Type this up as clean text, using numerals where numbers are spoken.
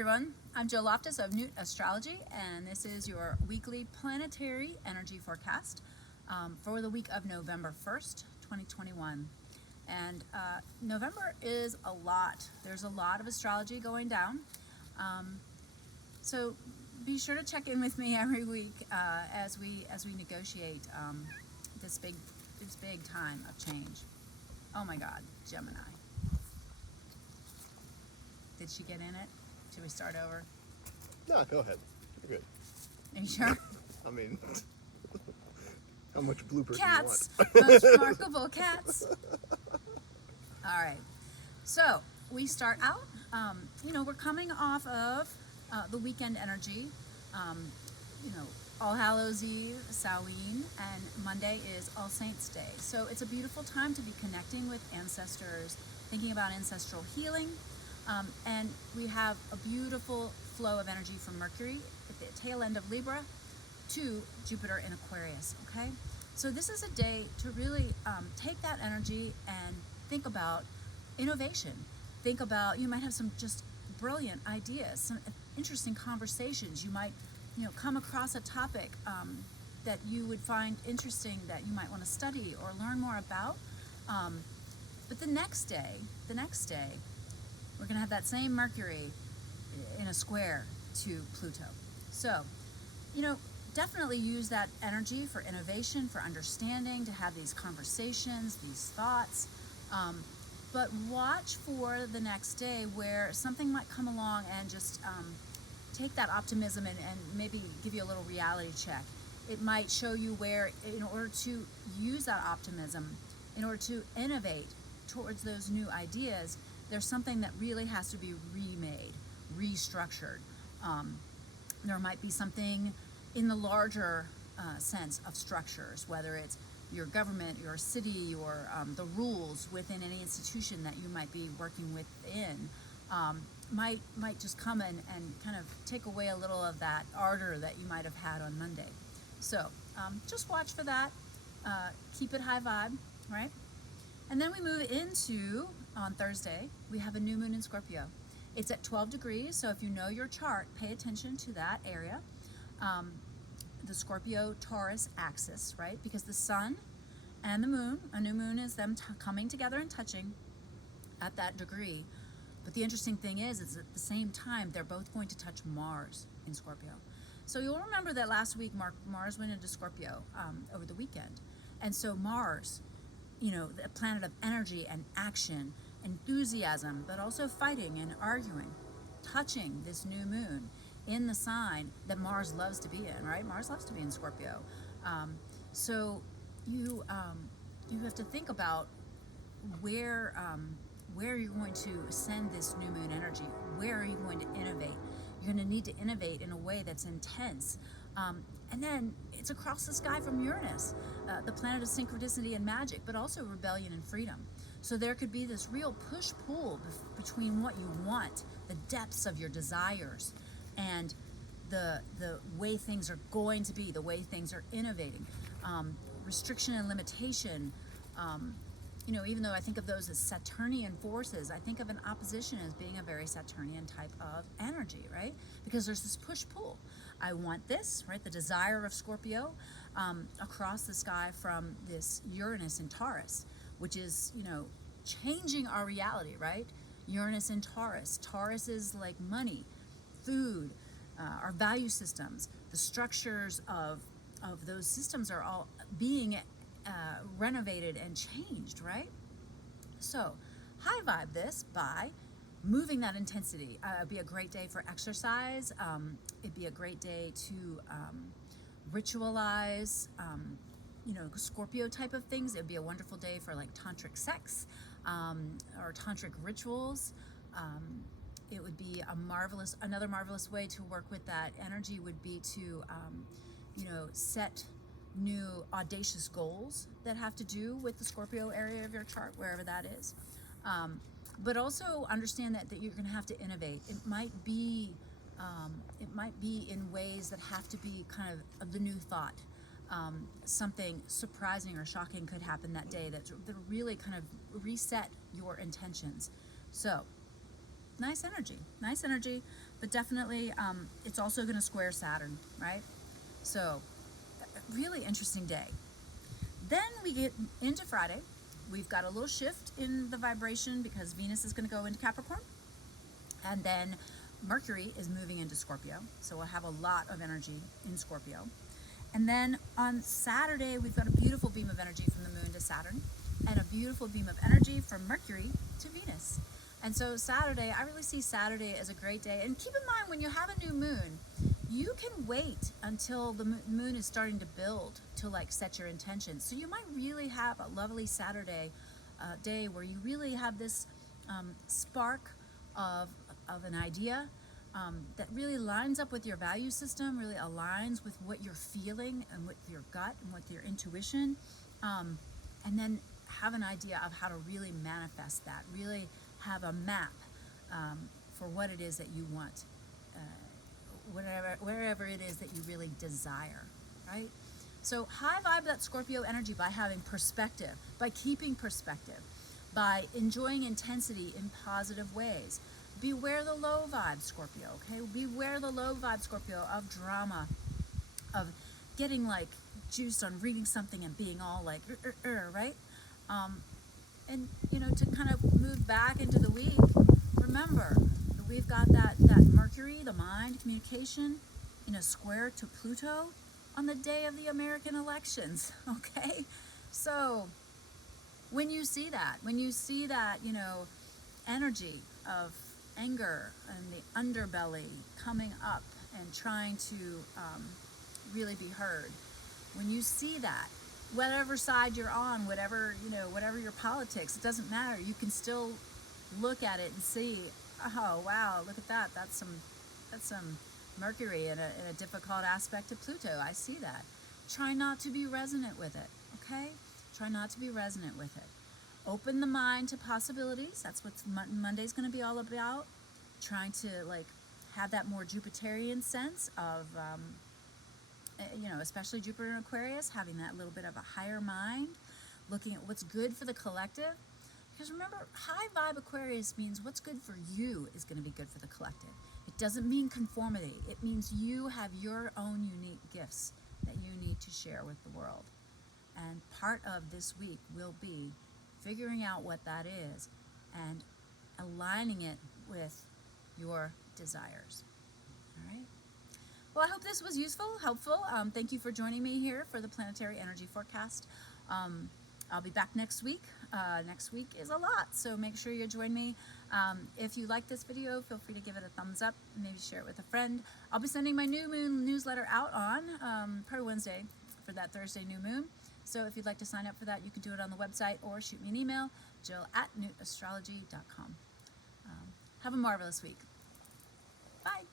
everyone. I'm Jill Loftus of Newt Astrology, and this is your weekly planetary energy forecast for the week of November 1st, 2021. And November is a lot. There's a lot of astrology going down. So be sure to check in with me every week as we negotiate this big time of change. Oh my God, Gemini. Did she get in it? Should we start over? No, go ahead. You're good. Are you sure? I mean, how much blooper Cats! do you want? Most remarkable cats! Alright, so we start out, we're coming off of the weekend energy. All Hallows Eve, Samhain, and Monday is All Saints Day. So it's a beautiful time to be connecting with ancestors, thinking about ancestral healing. And we have a beautiful flow of energy from Mercury at the tail end of Libra to Jupiter in Aquarius, okay? So this is a day to really take that energy and think about innovation. Think about, you might have some just brilliant ideas, some interesting conversations. You might, come across a topic that you would find interesting that you might want to study or learn more about. But the next day, we're going to have that same Mercury in a square to Pluto. So, definitely use that energy for innovation, for understanding, to have these conversations, these thoughts. But watch for the next day where something might come along and just take that optimism and maybe give you a little reality check. It might show you where, in order to use that optimism, in order to innovate towards those new ideas, there's something that really has to be remade, restructured. There might be something in the larger sense of structures, whether it's your government, your city, or the rules within any institution that you might be working within, might just come in and kind of take away a little of that ardor that you might have had on Monday. So just watch for that. Keep it high vibe, right? And then we move into, on Thursday, we have a new moon in Scorpio. It's at 12 degrees, so if you know your chart, pay attention to that area. The Scorpio-Taurus axis, right? Because the sun and the moon, a new moon is them coming together and touching at that degree. But the interesting thing is at the same time, they're both going to touch Mars in Scorpio. So you'll remember that last week, Mars went into Scorpio over the weekend. And so Mars, the planet of energy and action, enthusiasm, but also fighting and arguing, touching this new moon in the sign that Mars loves to be in, right? Mars loves to be in Scorpio. So you have to think about where you're going to send this new moon energy. Where are you going to innovate? You're going to need to innovate in a way that's intense. And then it's across the sky from Uranus, the planet of synchronicity and magic, but also rebellion and freedom. So there could be this real push-pull between what you want, the depths of your desires, and the way things are going to be, the way things are innovating. Restriction and limitation, even though I think of those as Saturnian forces, I think of an opposition as being a very Saturnian type of energy, right? Because there's this push-pull. I want this, right? The desire of Scorpio across the sky from this Uranus in Taurus, which is, changing our reality, right? Uranus in Taurus. Taurus is like money, food, our value systems. The structures of those systems are all being renovated and changed, right? So high vibe this by moving that intensity. It'd be a great day for exercise. It'd be a great day to ritualize, Scorpio type of things. It'd be a wonderful day for like tantric sex or tantric rituals. It would be another marvelous way to work with that energy would be to, set new audacious goals that have to do with the Scorpio area of your chart, wherever that is. But also understand that you're going to have to innovate. It might be in ways that have to be kind of the new thought. Something surprising or shocking could happen that day that really kind of reset your intentions. So nice energy. but definitely it's also going to square Saturn, right? So, a really interesting day. Then we get into Friday. We've got a little shift in the vibration because Venus is going to go into Capricorn. And then Mercury is moving into Scorpio. So we'll have a lot of energy in Scorpio. And then on Saturday, we've got a beautiful beam of energy from the moon to Saturn and a beautiful beam of energy from Mercury to Venus. And so Saturday, I really see Saturday as a great day. And keep in mind, when you have a new moon, you can wait until the moon is starting to build to like set your intentions. So you might really have a lovely Saturday day where you really have this spark of an idea that really lines up with your value system, really aligns with what you're feeling and with your gut and with your intuition, and then have an idea of how to really manifest that, really have a map for what it is that you want, wherever it is that you really desire, right? So high vibe that Scorpio energy by having perspective, by keeping perspective, by enjoying intensity in positive ways. Beware the low vibe, Scorpio, okay? Beware the low vibe, Scorpio, of drama, of getting like juiced on reading something and being all like, right? And, you know, to kind of move back into the week, remember, we've got that Mercury, the mind, communication, in a square to Pluto on the day of the American elections, okay? So when you see that, you know, energy of anger and the underbelly coming up and trying to really be heard, when you see that, whatever side you're on, whatever your politics, it doesn't matter. You can still look at it and see, oh wow, look at that. That's some Mercury in a difficult aspect of Pluto. I see that. Try not to be resonant with it, okay? Try not to be resonant with it. Open the mind to possibilities. That's what Monday's going to be all about. Trying to like have that more Jupiterian sense of, you know, especially Jupiter in Aquarius, having that little bit of a higher mind, looking at what's good for the collective. Because remember, high vibe Aquarius means what's good for you is going to be good for the collective. It doesn't mean conformity. It means you have your own unique gifts that you need to share with the world. And part of this week will be figuring out what that is and aligning it with your desires. All right? Well, I hope this was useful, helpful. Thank you for joining me here for the Planetary Energy Forecast. I'll be back next week. Next week is a lot, so make sure you join me. If you like this video, feel free to give it a thumbs up, maybe share it with a friend. I'll be sending my new moon newsletter out on probably Wednesday for that Thursday new moon. So if you'd like to sign up for that, you can do it on the website or shoot me an email, jill@newtastrology.com. Have a marvelous week. Bye.